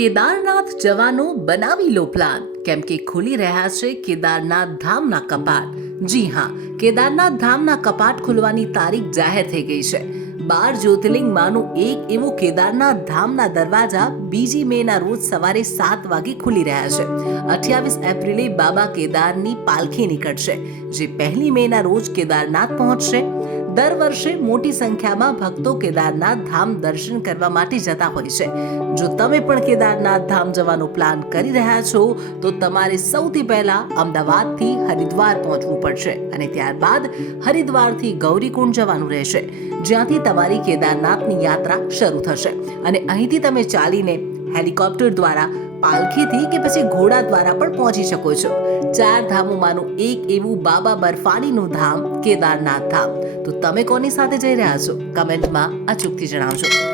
કેદારનાથ જવાનો બનાવી લો પ્લાન કેમ કે ખુલી રહ્યા છે કેદારનાથ ધામના કપાટ. જી હા, કેદારનાથ ધામના કપાટ ખુલવાની તારીખ જાહેર થઈ ગઈ છે. બાર જ્યોતિર્લિંગમાંનું એક એવું કેદારનાથ ધામના દરવાજા બીજી મેના રોજ સવારે સાત વાગે ખુલી રહ્યા છે. અઠ્યાવીસ એપ્રિલે બાબા કેદારની પાલખી નીકળશે, જે પહેલી મેના રોજ કેદારનાથ પહોંચશે. દર વર્ષે મોટી સંખ્યામાં ભક્તો કેદારનાથ ધામ દર્શન કરવા માટે જતા હોય છે. જો તમે પણ કેદારનાથ ધામ જવાનો પ્લાન કરી રહ્યા છો, તો તમારે સૌથી પહેલા અમદાવાદથી હરિદ્વાર પહોંચવું પડશે અને ત્યારબાદ હરિદ્વારથી ગૌરીકુંડ જવાનું રહેશે. જ્યાંથી તમારી કેદારનાથની યાત્રા શરૂ થશે. અને અહીંથી તમે ચાલીને હેલિકોપ્ટર દ્વારા પાલખીથી કે પછી ઘોડા દ્વારા પણ પહોંચી શકો છો. ચાર ધામોમાંનું એક એવું બાબા બર્ફાનીનું ધામ, કેદારનાથ ધામ. તો તમે કોની સાથે જઈ રહ્યા છો? કમેન્ટમાં અચૂકથી જણાવજો.